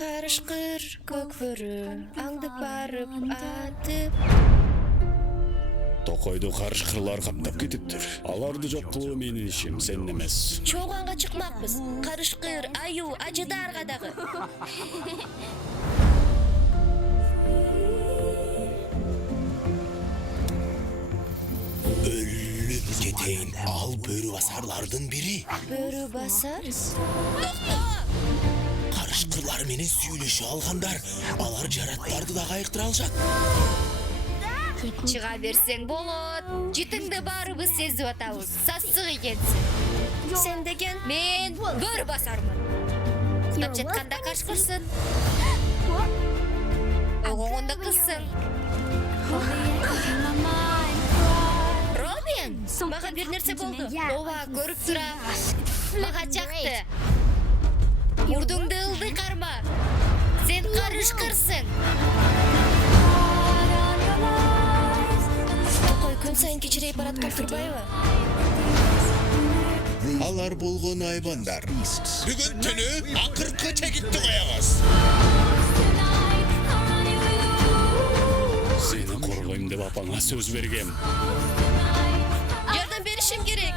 Karışkır көкбөрү аңдып барып атып. Токойду карышкырлар каптап кетиптир. Аларды жок кылуу менин ишим, сен эмес. Чогонга чыкмакпыз. Карышкыр, аю, ажыдарга дагы. Өлүп кетейин. Ал бөрү басарлардын бири. Бөрү басар? Карышкырлар менен сүйлөшүп алгандар. Алар жараттарды да кайыктыра алышат. Чыга берсең болот. Житиңди баарыбыз сезип атабыз. Сасык экенсиң. Сен деген мен бөрү басармын. Уктап жатканда карышкырсың. Огоңондо кызсың. Робин, мага бир нерсе болду. Ооба, көрүп турам. Мага жакты. Мурдуңду ылдый карма. Сен карышкырсың. Токой күн сайын кичирейип бараткан турбайбы? Алар болгон айбандар. Бүгүн түнү акыркы чегитти коябыз. Сени коргойм деп апаңа сөз бергем. Жардам беришим керек.